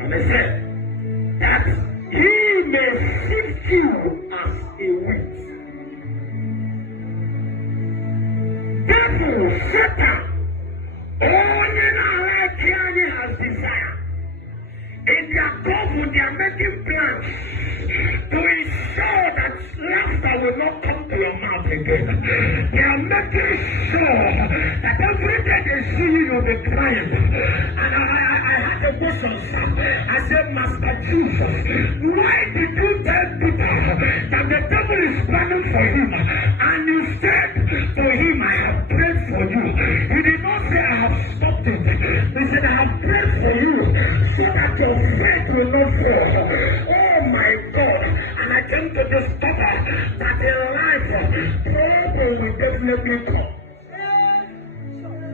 And I said that he may sift you as a wheat. Therefore, Satan, only now has desire. In their government, they are making plans to ensure that laughter will not come to your mouth again. They are making sure that every day they see you, you'll be crying. And I had a question, I said, Master Jesus, why did you tell Peter that the devil is planning for him? And you said to him, I have prayed for you. You did not say, I have stopped it. He said, I have prayed for you so that your faith will not fall. Oh my God. And I came to discover that in life, trouble will definitely come.